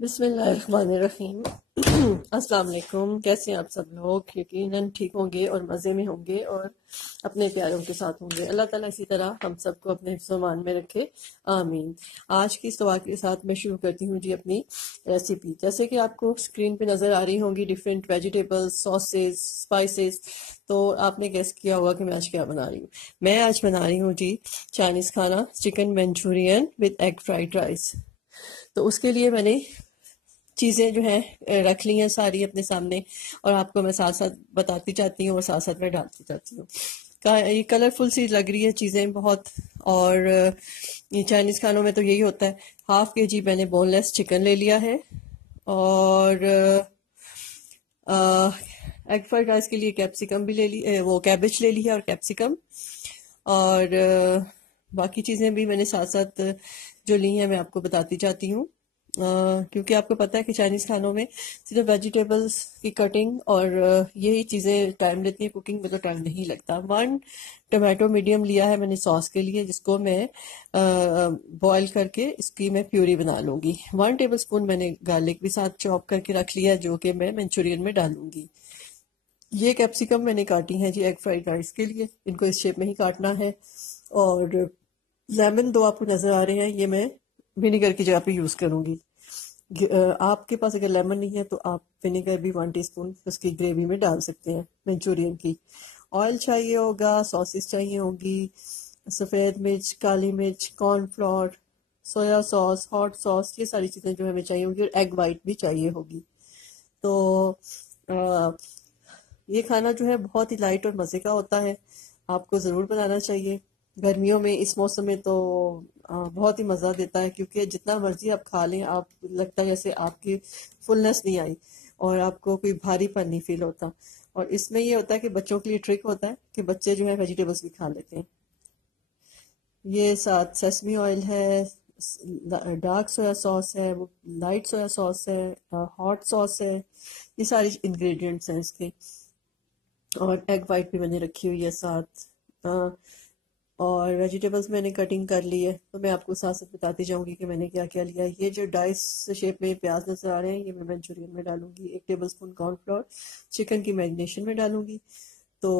बिस्मिल्लाहिर्रहमानिर्रहीम। अस्सलाम वालेकुम। कैसे हैं आप सब लोग? यकीनन ठीक होंगे और मज़े में होंगे और अपने प्यारों के साथ होंगे। अल्लाह ताला इसी तरह हम सबको अपने हिफ्ज़-ओ-मान में रखे, आमीन। आज की इस दुआ के साथ मैं शुरू करती हूँ जी अपनी रेसिपी। जैसे कि आपको स्क्रीन पे नज़र आ रही होंगी डिफरेंट वेजिटेबल्स, सॉसेस, स्पाइसेस। तो आपने गेस किया होगा कि मैं आज क्या बना रही हूँ। मैं आज बना रही हूँ जी चाइनीज़ खाना, chicken Manchurian with egg fried rice. तो उसके लिए मैंने चीज़ें जो हैं रख ली हैं सारी अपने सामने, और आपको मैं साथ साथ बताती जाती हूँ और साथ साथ मैं डालती जाती हूँ। ये कलरफुल सी लग रही है चीज़ें बहुत। और ये चाइनीज़ खानों में तो यही होता है। 1/2 kg मैंने बोनलेस चिकन ले लिया है। और एग फ्राइड राइस के लिए कैप्सिकम भी ले ली, वो कैबेज ले ली है और कैप्सिकम। और बाकी चीज़ें भी मैंने साथ साथ जो ली हैं मैं आपको बताती जाती हूँ। क्योंकि आपको पता है कि चाइनीज़ खानों में सिर्फ वेजिटेबल्स की कटिंग और यही चीज़ें टाइम लेती हैं। कुकिंग में तो टाइम नहीं लगता। 1 टमाटो मीडियम लिया है मैंने सॉस के लिए, जिसको मैं बॉईल करके इसकी मैं प्यूरी बना लूँगी। 1 टेबल स्पून मैंने गार्लिक भी साथ चॉप करके रख लिया, जो कि मैं मंचूरियन में डालूंगी। ये कैप्सिकम मैंने काटी हैं जी एग फ्राइड राइस के लिए, इनको इस शेप में ही काटना है। और लेमन 2 आपको नजर आ रहे हैं, ये मैं विनेगर की जगह पे यूज करूंगी। आपके पास अगर लेमन नहीं है तो आप विनेगर भी 1 टीस्पून उसकी ग्रेवी में डाल सकते हैं मंचूरियन की। ऑयल चाहिए होगा, सॉसेस चाहिए होगी, सफ़ेद मिर्च, काली मिर्च, cornflour, soya sauce, hot sauce, ये सारी चीज़ें जो हमें चाहिए होगी, और एग वाइट भी चाहिए होगी। तो ये खाना जो है बहुत ही लाइट और मज़े का होता है, आपको ज़रूर बनाना चाहिए। गर्मियों में इस मौसम में तो बहुत ही मज़ा देता है, क्योंकि जितना मर्जी आप खा लें, आप लगता है जैसे आपकी फुलनेस नहीं आई और आपको कोई भारीपन नहीं फील होता। और इसमें ये होता है कि बच्चों के लिए ट्रिक होता है कि बच्चे जो है वेजिटेबल्स भी खा लेते हैं। ये साथ सेसमी ऑयल है, डार्क सोया सॉस है, वो लाइट सोया सॉस है, हॉट सॉस है, ये सारी इंग्रेडिएंट्स हैं इसके। और एग वाइट भी मैंने रखी हुई है साथ। और वेजिटेबल्स मैंने कटिंग कर ली है, तो मैं आपको साथ साथ बताती जाऊंगी कि मैंने क्या क्या लिया। ये जो डाइस शेप में प्याज नजर आ रहे हैं, ये मैं मंचूरियन में डालूंगी। 1 टेबल स्पून कॉर्नफ्लोर चिकन की मैरिनेशन में डालूंगी। तो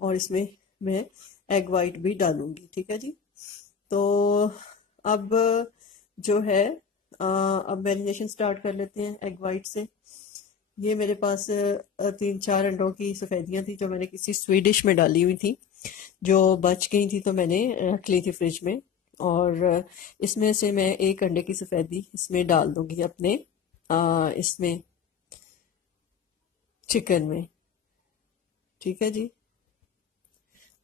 और इसमें मैं एग वाइट भी डालूंगी, ठीक है जी। तो अब जो है अब मैरिनेशन स्टार्ट कर लेते हैं एग वाइट से। ये मेरे पास 3-4 अंडों की सफेदियां थी, जो मैंने किसी स्वीडिश में डाली हुई थी। जो बच गई थी तो मैंने रख ली थी फ्रिज में। और इसमें से मैं एक अंडे की सफेदी इसमें डाल दूंगी अपने इसमें चिकन में, ठीक है जी।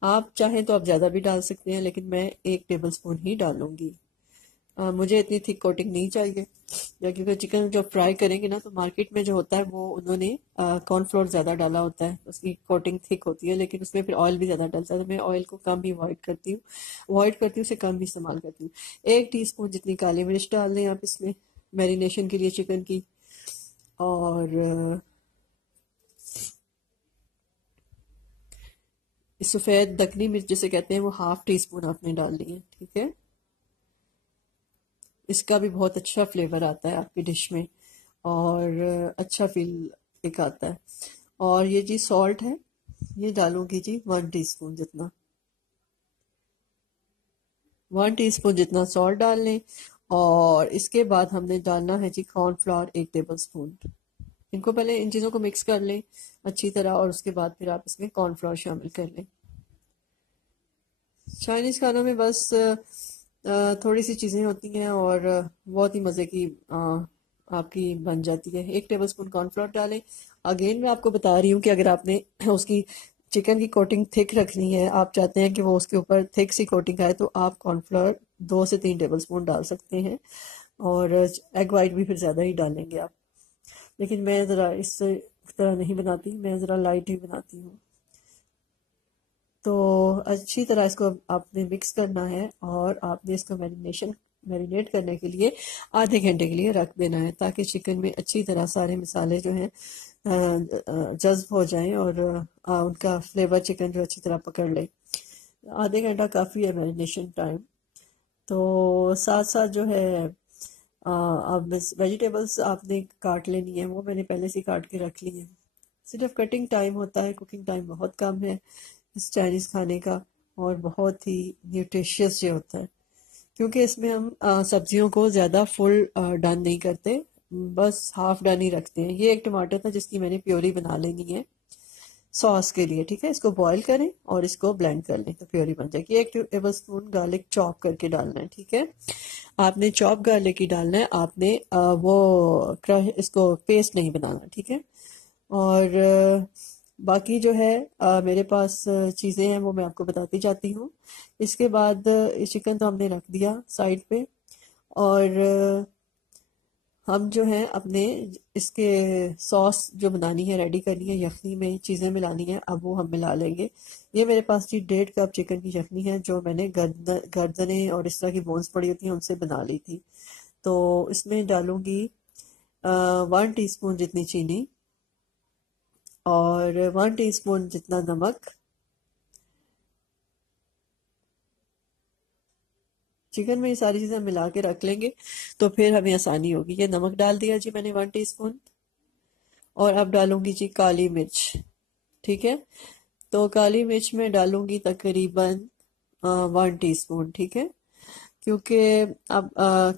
आप चाहें तो आप ज़्यादा भी डाल सकते हैं, लेकिन मैं 1 टेबल स्पून ही डालूंगी। मुझे इतनी थिक कोटिंग नहीं चाहिए, या क्योंकि चिकन जब फ्राई करेंगे ना, तो मार्केट में जो होता है वो उन्होंने कॉर्नफ्लोर ज़्यादा डाला होता है, उसकी कोटिंग थिक होती है, लेकिन उसमें फिर ऑयल भी ज़्यादा डलता है। तो मैं ऑयल को कम ही अवॉइड करती हूँ, उसे कम ही इस्तेमाल करती हूँ। 1 टीस्पून जितनी काली मिर्च डाल दें आप इसमें मैरिनेशन के लिए चिकन की। और सफ़ेद दखनी मिर्च जिसे कहते हैं, वो 1/2 टीस्पून आपने डालनी है, ठीक है। इसका भी बहुत अच्छा फ्लेवर आता है आपकी डिश में, और अच्छा फील एक आता है। और ये जी सॉल्ट है, ये डालूंगी जी 1 टीस्पून जितना। 1 टीस्पून जितना सॉल्ट डाल लें। और इसके बाद हमने डालना है जी कॉर्नफ्लोर 1 टेबल स्पून। इनको पहले इन चीज़ों को मिक्स कर लें अच्छी तरह, और उसके बाद फिर आप इसमें कॉर्नफ्लोर शामिल कर लें। चाइनीज़ खानों में बस थोड़ी सी चीज़ें होती हैं और बहुत ही मज़े की आपकी बन जाती है। 1 टेबल स्पून कॉर्नफ्लोर डालें। अगेन मैं आपको बता रही हूँ कि अगर आपने उसकी चिकन की कोटिंग थिक रखनी है, आप चाहते हैं कि वो उसके ऊपर थिक सी कोटिंग आए, तो आप कॉर्नफ्लोर 2 से 3 टेबल स्पून डाल सकते हैं। और एग वाइट भी फिर ज़्यादा ही डालेंगे आप। लेकिन मैं ज़रा इससे इस तरह नहीं बनाती, मैं ज़रा लाइट ही बनाती हूँ। तो अच्छी तरह इसको आपने मिक्स करना है, और आपने इसको मैरिनेट करने के लिए आधे घंटे के लिए रख देना है, ताकि चिकन में अच्छी तरह सारे मसाले जो हैं जज्ब हो जाएं, और उनका फ्लेवर चिकन जो अच्छी तरह पकड़ ले। आधे घंटा काफ़ी है मैरिनेशन टाइम। तो साथ साथ जो है अब वेजिटेबल्स आपने काट लेनी है, वो मैंने पहले से काट के रख ली है। सिर्फ कटिंग टाइम होता है, कुकिंग टाइम बहुत कम है इस चाइनीज़ खाने का, और बहुत ही न्यूट्रिशियस ये होता है, क्योंकि इसमें हम सब्जियों को ज़्यादा फुल डन नहीं करते, बस हाफ डन ही रखते हैं। ये एक टमाटर था जिसकी मैंने प्योरी बना लेनी है सॉस के लिए, ठीक है। इसको बॉईल करें और इसको ब्लेंड कर लें तो प्योरी बन जाएगी। 1 टेबल स्पून गार्लिक चॉप करके डालना है, ठीक है। आपने चॉप गार्लिक ही डालना है, आपने वो क्रश इसको पेस्ट नहीं बनाना, ठीक है। और बाकी जो है मेरे पास चीज़ें हैं वो मैं आपको बताती जाती हूँ। इसके बाद चिकन तो हमने रख दिया साइड पे, और हम जो है अपने इसके सॉस जो बनानी है, रेडी करनी है, यखनी में चीज़ें मिलानी है, अब वो हम मिला लेंगे। ये मेरे पास जी 1.5 कप चिकन की यखनी है, जो मैंने गर्दने और इस तरह की बोन्स पड़ी होती हैं उनसे बना ली थी। तो इसमें डालूंगी 1 टीस्पून जितनी चीनी और 1 टीस्पून जितना नमक। चिकन में ये सारी चीज़ें मिला के रख लेंगे तो फिर हमें आसानी होगी। ये नमक डाल दिया जी मैंने 1 टीस्पून, और अब डालूंगी जी काली मिर्च, ठीक है। तो काली मिर्च में डालूंगी तकरीबन 1 टीस्पून, ठीक है। क्योंकि अब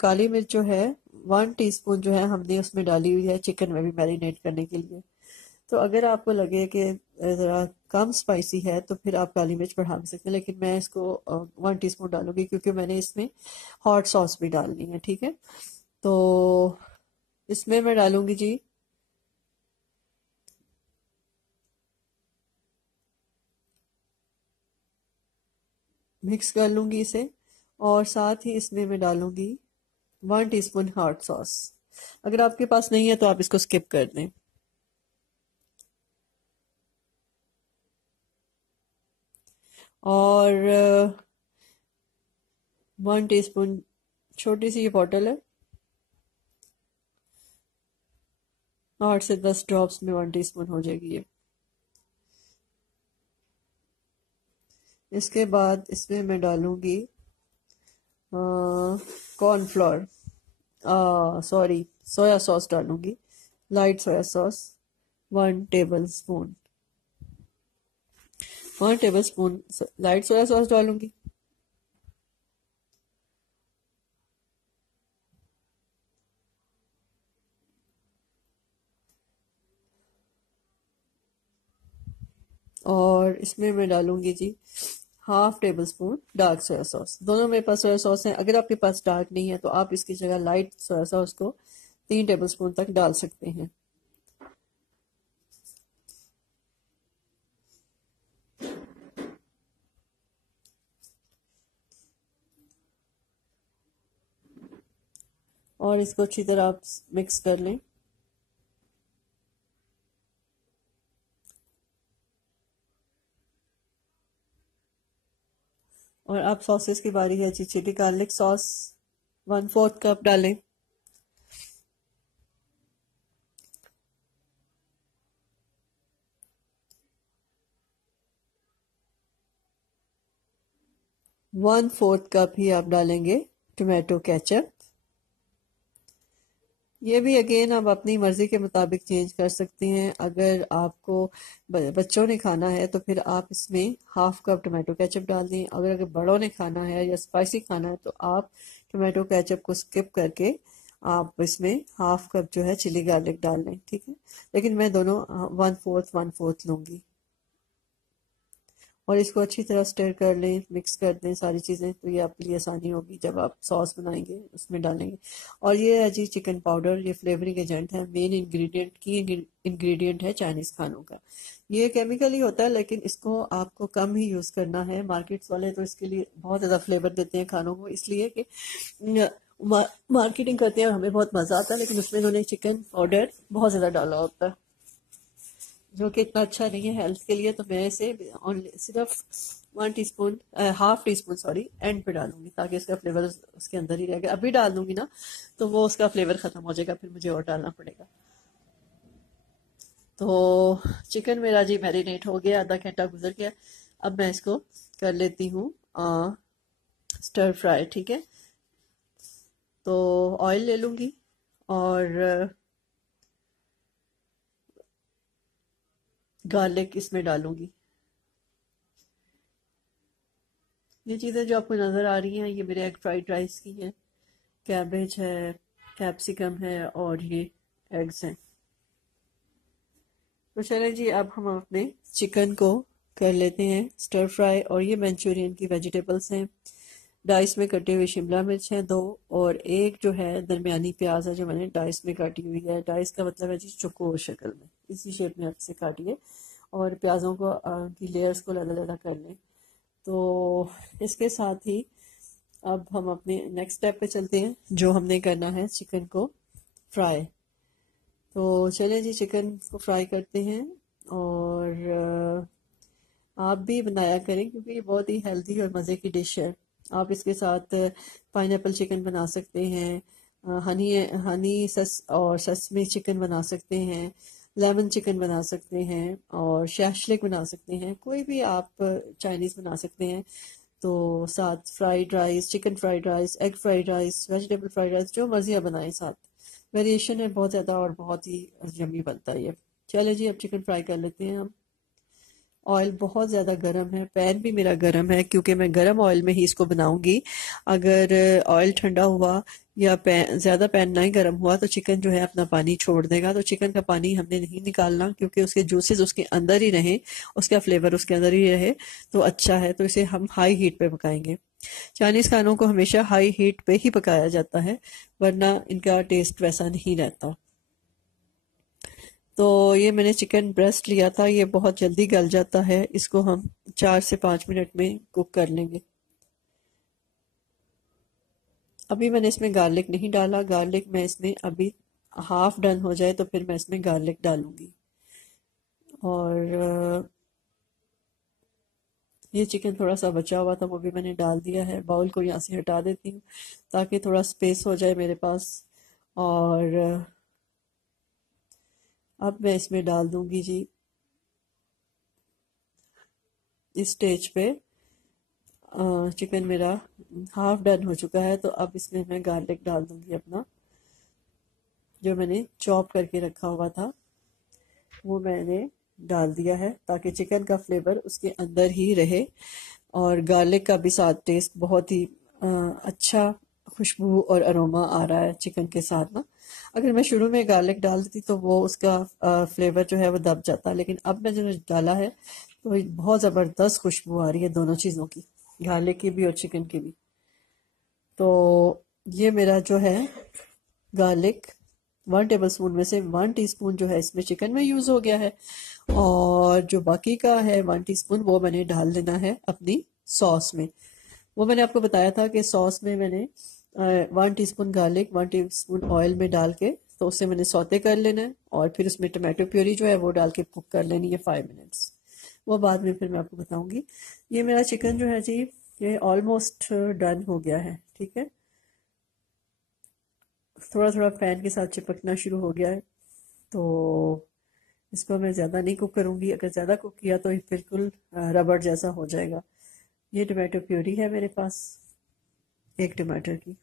काली मिर्च जो है 1 टीस्पून जो है हमने उसमें डाली हुई है चिकन में भी मैरिनेट करने के लिए। तो अगर आपको लगे कि ज़रा कम स्पाइसी है तो फिर आप काली मिर्च बढ़ा भी सकते हैं, लेकिन मैं इसको 1 टीस्पून डालूंगी क्योंकि मैंने इसमें हॉट सॉस भी डालनी है, ठीक है। तो इसमें मैं डालूंगी जी मिक्स कर लूंगी इसे, और साथ ही इसमें मैं डालूंगी 1 टीस्पून हॉट सॉस। अगर आपके पास नहीं है तो आप इसको स्किप कर दें। और 1 टीस्पून, छोटी सी ये बॉटल है, 8 से 10 ड्रॉप्स में 1 टीस्पून हो जाएगी ये। इसके बाद इसमें मैं डालूंगी कॉर्नफ्लोर, सॉरी सोया सॉस डालूंगी, light soya sauce 1 table spoon, 1 table spoon light soya sauce डालूंगी। और इसमें मैं डालूंगी जी 1/2 table spoon dark soya sauce. दोनों मेरे पास सोया सॉस है, अगर आपके पास डार्क नहीं है तो आप इसकी जगह लाइट सोया सॉस को 3 टेबल स्पून तक डाल सकते हैं। और इसको अच्छी तरह आप मिक्स कर लें। और अब सॉसेस की बारी है जी। चिली गार्लिक सॉस 1/4 कप डालें, 1/4 कप ही आप डालेंगे टोमेटो केचप। ये भी अगेन आप अपनी मर्जी के मुताबिक चेंज कर सकते हैं। अगर आपको बच्चों ने खाना है तो फिर आप इसमें 1/2 कप टोमेटो केचप डाल दें। अगर बड़ों ने खाना है या स्पाइसी खाना है तो आप टोमेटो केचप को स्किप करके आप इसमें 1/2 कप जो है चिली गार्लिक डाल लें, ठीक है। लेकिन मैं दोनों 1/4 लूंगी। और इसको अच्छी तरह स्टर कर लें, मिक्स कर दें सारी चीज़ें, तो ये आपके लिए आसानी होगी जब आप सॉस बनाएंगे उसमें डालेंगे। और ये है जी चिकन पाउडर, ये फ्लेवरिंग एजेंट है, मेन इंग्रेडिएंट की इंग्रेडिएंट है चाइनीज़ खानों का। ये केमिकल ही होता है लेकिन इसको आपको कम ही यूज़ करना है। मार्केट्स वाले तो इसके लिए बहुत ज़्यादा फ्लेवर देते हैं खानों को, इसलिए कि मार्केटिंग करते हैं और हमें बहुत मज़ा आता है, लेकिन उसमें उन्होंने चिकन पाउडर बहुत ज़्यादा डाला होता है जो कि इतना अच्छा नहीं है हेल्थ के लिए। तो मैं इसे सिर्फ 1 टीस्पून 1/2 टीस्पून सॉरी एंड पे डालूंगी, ताकि इसका फ्लेवर उसके अंदर ही रहेगा। अभी डाल दूंगी ना तो वो उसका फ्लेवर खत्म हो जाएगा, फिर मुझे और डालना पड़ेगा। तो चिकन मेरा जी मैरिनेट हो गया, आधा घंटा गुजर गया। अब मैं इसको कर लेती हूँ स्टर फ्राई, ठीक है। तो ऑयल ले लूँगी और गार्लिक इसमें डालूँगी। ये चीज़ें जो आपको नज़र आ रही हैं ये मेरे एग फ्राइड राइस की हैं। कैबेज है, कैप्सिकम है और ये एग्स हैं। तो चलें जी, अब हम अपने चिकन को कर लेते हैं स्टर फ्राई। और ये मंचूरियन की वेजिटेबल्स हैं। डाइस में कटे हुए शिमला मिर्च हैं 2, और एक जो है दरमियानी प्याज है जो मैंने डाइस में काटी हुई है। डाइस का मतलब है जी चौकोर शक्ल में, इसी शेप में आपसे काटिए और प्याज़ों को की लेयर्स को लदा लदा कर लें। तो इसके साथ ही अब हम अपने नेक्स्ट स्टेप पे चलते हैं, जो हमने करना है चिकन को फ्राई। तो चलें जी, चिकन को फ्राई करते हैं। और आप भी बनाया करें क्योंकि ये बहुत ही हेल्दी और मज़े की डिश है। आप इसके साथ पाइनएप्पल चिकन बना सकते हैं, हनी हनी सस और ससमी चिकन बना सकते हैं, लेमन चिकन बना सकते हैं और शैशलिक बना सकते हैं। कोई भी आप चाइनीज़ बना सकते हैं। तो साथ fried rice, chicken fried rice, egg fried rice, vegetable fried rice, जो मर्जी आप बनाएं साथ। वेरिएशन है बहुत ज़्यादा और बहुत ही यम्मी बनता है ये। चले जी, अब चिकन फ्राई कर लेते हैं हम। ऑयल बहुत ज़्यादा गर्म है, पैन भी मेरा गर्म है क्योंकि मैं गर्म ऑयल में ही इसको बनाऊंगी। अगर ऑयल ठंडा हुआ या पैन ज़्यादा पैन नहीं गर्म हुआ तो चिकन जो है अपना पानी छोड़ देगा। तो चिकन का पानी हमने नहीं निकालना क्योंकि उसके जूसेस उसके अंदर ही रहें, उसका फ्लेवर उसके अंदर ही रहे तो अच्छा है। तो इसे हम हाई हीट पे पकाएंगे। चाइनीज़ खानों को हमेशा हाई हीट पे ही पकाया जाता है, वरना इनका टेस्ट वैसा नहीं रहता। तो ये मैंने चिकन ब्रेस्ट लिया था, ये बहुत जल्दी गल जाता है। इसको हम 4 से 5 मिनट में कुक कर लेंगे। अभी मैंने इसमें गार्लिक नहीं डाला, गार्लिक मैं इसमें अभी हाफ डन हो जाए तो फिर मैं इसमें गार्लिक डालूंगी। और ये चिकन थोड़ा सा बचा हुआ था वो भी मैंने डाल दिया है। बाउल को यहाँ से हटा देती हूँ ताकि थोड़ा स्पेस हो जाए मेरे पास। और अब मैं इसमें डाल दूंगी जी, इस स्टेज पे चिकन मेरा हाफ डन हो चुका है। तो अब इसमें मैं गार्लिक डाल दूंगी अपना, जो मैंने चॉप करके रखा हुआ था वो मैंने डाल दिया है ताकि चिकन का फ्लेवर उसके अंदर ही रहे। और गार्लिक का भी साथ टेस्ट बहुत ही अच्छा खुशबू और अरोमा आ रहा है चिकन के साथ ना। अगर मैं शुरू में गार्लिक डाल देती तो वो उसका फ्लेवर जो है वो दब जाता, लेकिन अब मैं जो डाला है तो बहुत ज़बरदस्त खुशबू आ रही है दोनों चीज़ों की, गार्लिक की भी और चिकन की भी। तो ये मेरा जो है गार्लिक 1 टेबल स्पून में से 1 टीस्पून जो है इसमें चिकन में यूज़ हो गया है। और जो बाकी का है 1 टीस्पून वो मैंने डाल देना है अपनी सॉस में। वो मैंने आपको बताया था कि सॉस में मैंने 1 टीस्पून गार्लिक 1 टीस्पून ऑयल में डाल के तो उससे मैंने सौते कर लेना है। और फिर उसमें टमाटो प्यूरी जो है वो डाल के कुक कर लेनी है 5 मिनट्स। वो बाद में फिर मैं आपको बताऊंगी। ये मेरा चिकन जो है जी ये ऑलमोस्ट डन हो गया है, ठीक है। थोड़ा थोड़ा पैन के साथ चिपकना शुरू हो गया है। तो इसको मैं ज़्यादा नहीं कुक करूँगी, अगर ज़्यादा कुक किया तो ये बिल्कुल रबड़ जैसा हो जाएगा। ये टमाटो प्यूरी है मेरे पास 1 टमाटर की।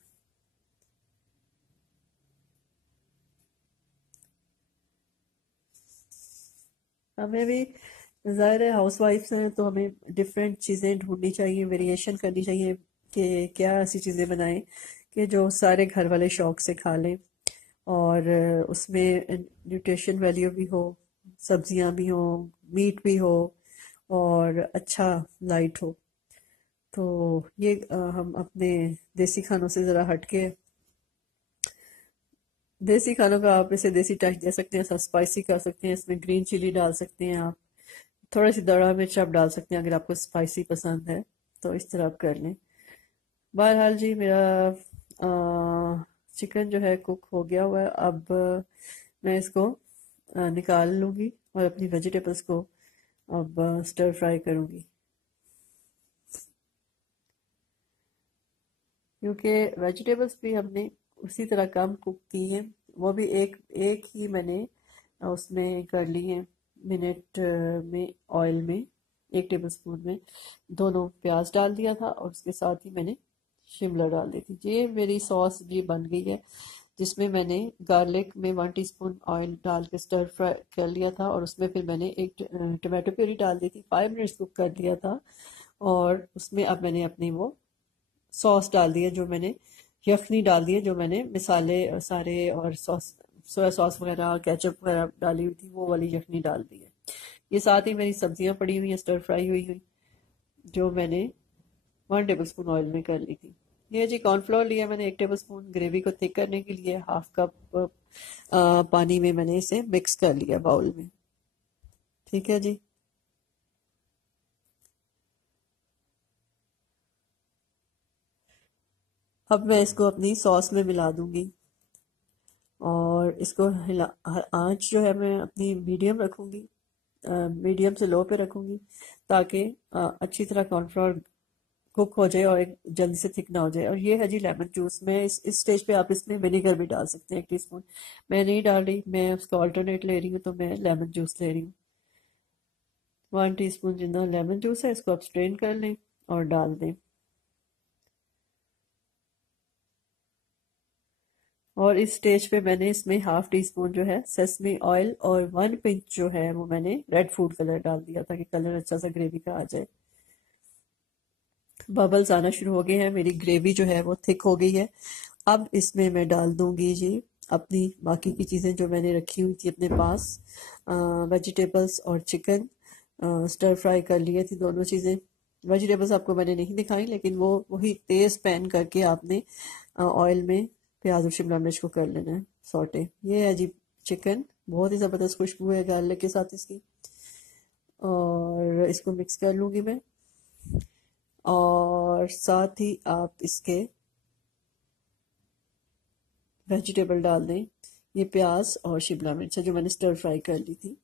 हमें भी ज़ाहिर है हाउस वाइफ्स हैं तो हमें डिफरेंट चीज़ें ढूंढनी चाहिए, वेरिएशन करनी चाहिए कि क्या ऐसी चीज़ें बनाएं कि जो सारे घर वाले शौक से खा लें और उसमें न्यूट्रिशन वैल्यू भी हो, सब्जियां भी हो, मीट भी हो और अच्छा लाइट हो। तो ये हम अपने देसी खानों से ज़रा हटके, देसी खानों का आप इसे देसी टच दे सकते हैं, सब स्पाइसी कर सकते हैं। इसमें ग्रीन चिली डाल सकते हैं आप, थोड़ी सी दड़ा मिर्च आप डाल सकते हैं अगर आपको स्पाइसी पसंद है तो इस तरह आप कर लें। बहरहाल जी मेरा चिकन जो है कुक हो गया हुआ है। अब मैं इसको निकाल लूँगी और अपनी वेजिटेबल्स को अब स्टर फ्राई करूँगी, क्योंकि वेजिटेबल्स भी हमने उसी तरह कम कुक की हैं। वो भी एक एक ही मैंने उसमें कर ली है मिनट में ऑयल में 1 टेबल स्पून में दोनों प्याज डाल दिया था और उसके साथ ही मैंने शिमला डाल दी थी। ये मेरी सॉस भी बन गई है, जिसमें मैंने गार्लिक में 1 टीस्पून ऑयल डाल के स्टर फ्राई कर लिया था, और उसमें फिर मैंने एक टमाटो प्यूरी डाल दी थी, 5 मिनट्स कुक कर लिया था। और उसमें अब मैंने अपनी वो सॉस डाल दी है, जो मैंने यखनी डाल दी है, जो मैंने मिसाले सारे और सॉस, सोया सॉस वगैरह, केचप वगैरह डाली हुई थी, वो वाली यखनी डाल दी है। ये साथ ही मेरी सब्जियां पड़ी हुई हैं स्टर फ्राई हुई हुई, जो मैंने 1 टेबल स्पून ऑयल में कर ली थी। ये जी कॉर्नफ्लोर लिया मैंने 1 टेबल स्पून, ग्रेवी को थिक करने के लिए। 1/2 कप पानी में मैंने इसे मिक्स कर लिया बाउल में। ठीक है जी। अब मैं इसको अपनी सॉस में मिला दूंगी, और इसको हिला, आंच जो है मैं अपनी मीडियम रखूंगी, मीडियम से लो पे रखूंगी, ताकि अच्छी तरह कॉर्नफ्लोर कुक हो जाए और एक जल्दी से थिक ना हो जाए। और ये है जी लेमन जूस। मैं इस स्टेज पे आप इसमें विनेगर भी डाल सकते हैं, 1 टीस्पून। मैं नहीं डाल रही, मैं उसका ऑल्टरनेट ले रही हूँ, तो मैं लेमन जूस ले रही हूँ। 1 टीस्पून जितना लेमन जूस है, इसको आप स्ट्रेन कर लें और डाल दें। और इस स्टेज पे मैंने इसमें 1/2 टीस्पून जो है सेसमी ऑयल, और 1 पिंच जो है वो मैंने रेड फूड कलर डाल दिया, ताकि कलर अच्छा सा ग्रेवी का आ जाए। बबल्स आना शुरू हो गए हैं, मेरी ग्रेवी जो है वो थिक हो गई है। अब इसमें मैं डाल दूंगी जी अपनी बाकी की चीज़ें जो मैंने रखी हुई थी अपने पास, वेजिटेबल्स और चिकन स्टर फ्राई कर लिए थी दोनों चीज़ें। वेजिटेबल्स आपको मैंने नहीं दिखाई, लेकिन वो वही तेज़ पैन करके आपने ऑयल में प्याज और शिमला मिर्च को कर लेना है सॉटे। ये है जी चिकन, बहुत ही ज़बरदस्त खुशबू है गार्लिक के साथ इसकी। और इसको मिक्स कर लूँगी मैं, और साथ ही आप इसके वेजिटेबल डाल दें। ये प्याज और शिमला मिर्च है जो मैंने स्टर फ्राई कर ली थी।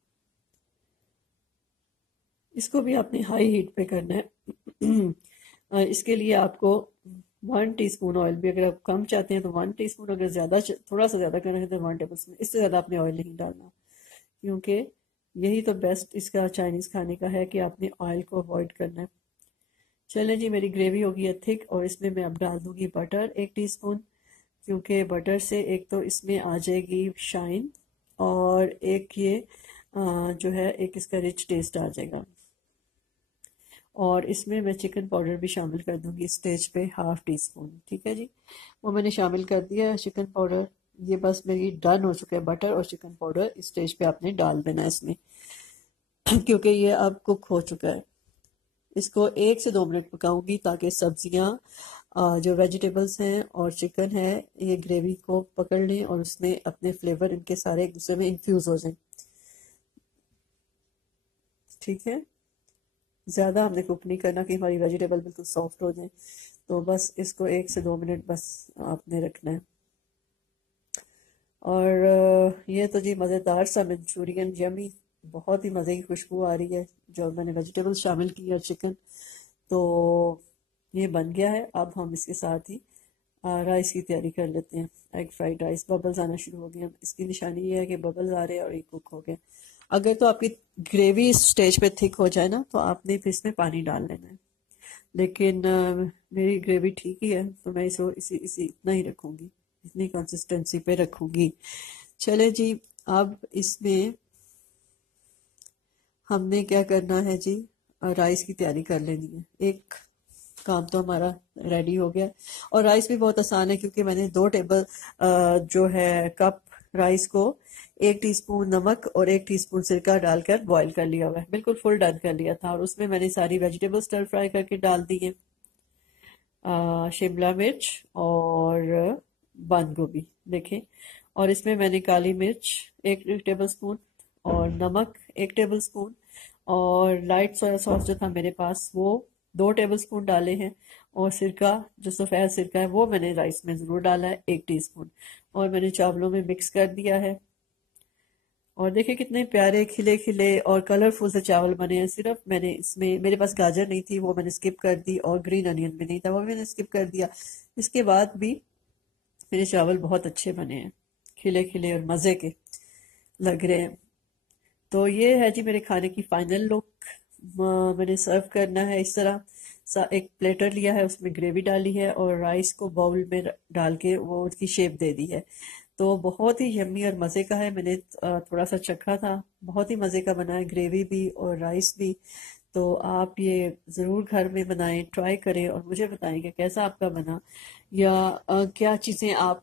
इसको भी आपने हाई हीट पे करना है। इसके लिए आपको 1 टीस्पून ऑयल भी, अगर आप कम चाहते हैं तो 1 टीस्पून, अगर ज़्यादा थोड़ा सा ज़्यादा करना है तो 1 टेबल स्पून। इससे ज़्यादा आपने ऑयल नहीं डालना, क्योंकि यही तो बेस्ट इसका चाइनीज़ खाने का है कि आपने ऑयल को अवॉइड करना है। चलें जी, मेरी ग्रेवी होगी है थिक, और इसमें मैं अब डाल दूंगी बटर 1 टीस्पून, क्योंकि बटर से एक तो इसमें आ जाएगी शाइन, और एक ये जो है एक इसका रिच टेस्ट आ जाएगा। और इसमें मैं चिकन पाउडर भी शामिल कर दूंगी स्टेज पे 1/2 टीस्पून। ठीक है जी, वो मैंने शामिल कर दिया है चिकन पाउडर। ये बस मेरी डन हो चुका है, बटर और चिकन पाउडर इस स्टेज पे आपने डाल देना है इसमें। क्योंकि ये अब कुक हो चुका है। इसको 1 से 2 मिनट पकाऊंगी, ताकि सब्जियां जो वेजिटेबल्स हैं और चिकन है, ये ग्रेवी को पकड़ लें और उसमें अपने फ्लेवर इनके सारे एक दूसरे में इन्फ्यूज हो जाएं। ठीक है, ज़्यादा हमने कुक नहीं करना कि हमारी वेजिटेबल बिल्कुल सॉफ्ट हो जाए। तो बस इसको 1 से 2 मिनट बस आपने रखना है। और ये तो जी मज़ेदार सा मंचूरियन, यमी, बहुत ही मज़े की खुशबू आ रही है जो मैंने वेजिटेबल्स शामिल की और चिकन। तो ये बन गया है। अब हम इसके साथ ही राइस की तैयारी कर लेते हैं। Egg fried rice. बबल्स आना शुरू हो गए हैं, इसकी निशानी ये है कि बबल्स आ रहे हैं और ये कुक हो गए। अगर तो आपकी ग्रेवी इस स्टेज पे थिक हो जाए ना, तो आपने फिर इसमें पानी डाल लेना है। लेकिन मेरी ग्रेवी ठीक ही है, तो मैं इसको इसी इसी इतना ही रखूँगी, इतनी कंसिस्टेंसी पे रखूँगी। चले जी, अब इसमें हमने क्या करना है जी, राइस की तैयारी कर लेनी है। एक काम तो हमारा रेडी हो गया। और राइस भी बहुत आसान है, क्योंकि मैंने 2 टेबल जो है कप राइस को 1 टीस्पून नमक और 1 टीस्पून सिरका डालकर बॉईल कर लिया हुआ है, बिल्कुल फुल डन कर लिया था। और उसमें मैंने सारी वेजिटेबल स्टर फ्राई करके डाल दी है, शिमला मिर्च और बंद गोभी, देखें। और इसमें मैंने काली मिर्च 1 टेबल स्पून, और नमक 1 टेबल स्पून, और लाइट सोया सॉस जो था मेरे पास वो 2 टेबल स्पून डाले हैं। और सिरका, जो सफ़ेद सिरका है, वो मैंने राइस में ज़रूर डाला है 1 टीस्पून। और मैंने चावलों में मिक्स कर दिया है। और देखिए कितने प्यारे खिले खिले और कलरफुल से चावल बने हैं। सिर्फ मैंने इसमें, मेरे पास गाजर नहीं थी, वो मैंने स्किप कर दी, और ग्रीन अनियन भी नहीं था, वो भी मैंने स्किप कर दिया। इसके बाद भी मेरे चावल बहुत अच्छे बने हैं, खिले खिले और मज़े के लग रहे हैं। तो ये है जी मेरे खाने की फाइनल लुक। मैंने सर्व करना है इस तरह। एक प्लेटर लिया है, उसमें ग्रेवी डाली है और राइस को बाउल में डाल के वो उसकी शेप दे दी है। तो बहुत ही यम्मी और मज़े का है। मैंने थोड़ा सा चखा था, बहुत ही मज़े का बना है, ग्रेवी भी और राइस भी। तो आप ये ज़रूर घर में बनाएं, ट्राई करें और मुझे बताएं कि कैसा आपका बना, या क्या चीज़ें आप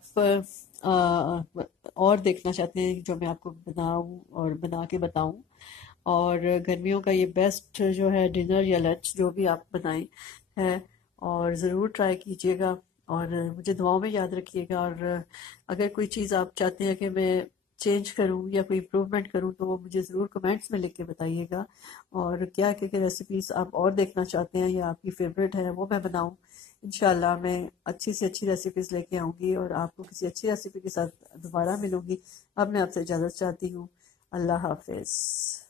और देखना चाहते हैं जो मैं आपको बनाऊं और बना के बताऊं। और गर्मियों का ये बेस्ट जो है डिनर या लंच जो भी आप बनाएं है, और ज़रूर ट्राई कीजिएगा और मुझे दुआओं में याद रखिएगा। और अगर कोई चीज़ आप चाहते हैं कि मैं चेंज करूं या कोई इम्प्रूवमेंट करूं तो वो मुझे ज़रूर कमेंट्स में लिख के बताइएगा। और क्या क्या क्या रेसिपीज़ आप और देखना चाहते हैं या आपकी फेवरेट है वो मैं बनाऊं। इंशाल्लाह मैं अच्छी से अच्छी रेसिपीज़ लेके आऊँगी और आपको किसी अच्छी रेसिपी के साथ दोबारा मिलूंगी। अब मैं आपसे इजाज़त चाहती हूँ। अल्लाह हाफिज़।